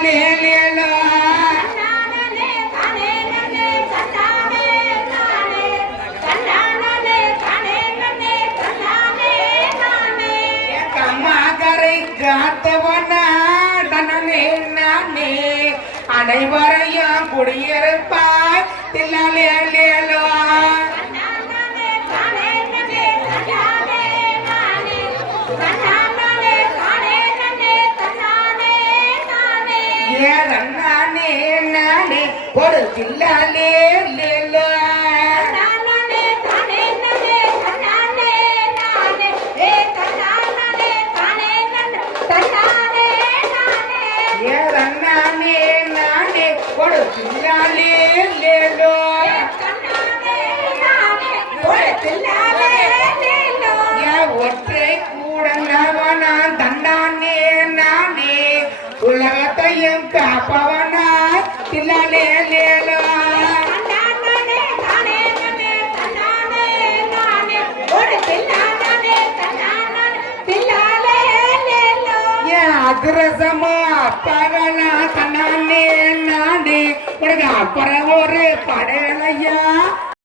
தில்லாலேலேலோ காத்தவனா தனனே நானே அனைவரையும் குடியிருப்பாய் தில்லாலேலேலோ ஏறன்னானே நானே ஒரு தில்லாலேலேலோ தில்லாலேலேலோ ஒற்றை கூடங்கவனா தண்டானே நானே உலகத்தையும் காப்பவனா தில்லாலேலேலோ அதிரசமா பகலா தன்னானே நானே உனக்கு அப்புறம் ஒரு படையலையா